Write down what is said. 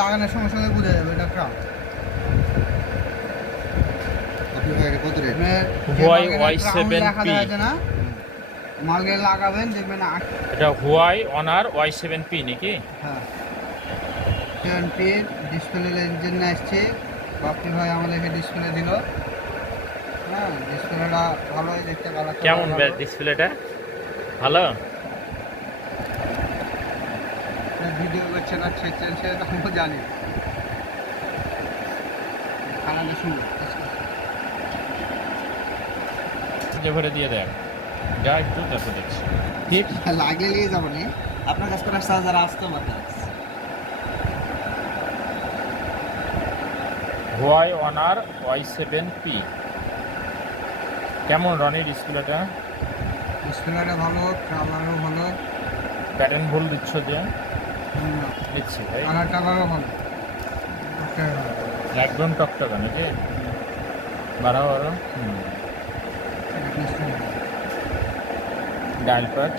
লাগানোর সঙ্গে সঙ্গে বুঝে যাবে এটা খারাপ। হুয়াই Y7P না মালকে লাগাবেন দেখবেন। এটা হুয়াই অনার Y7P নাকি? হ্যাঁ 7P ডিসপ্লে জন্য আসছে। বাপি ভাই আমাদেরকে ডিসপ্লে দিল। হ্যাঁ ডিসপ্লেটা ভালোই দেখতে, কালার কেমন ডিসপ্লেটা? ভালো। ভিডিও করছে না ছেড়ছেন সেটা আমরা জানি। কালারটা সুন্দর যে ভরে দিয়ে দেখ যা একটু তারপর দেখছি ঠিক লাগলে নিয়ে যাবো নি। আপনার কাছ থেকে চার্জার আসতো আমার কাছে। হুয়াই অনার Y7P কেমন রনি ডিসপ্লেটা? ডিসপ্লেটা ভালো, কালারও ভালো, প্যাটার্ন ভুল দিচ্ছ যে দিচ্ছি ভাই, কালারটা ভালো ভালো একদম টকটকা নাকি? বাড়াও আরো। Dial pad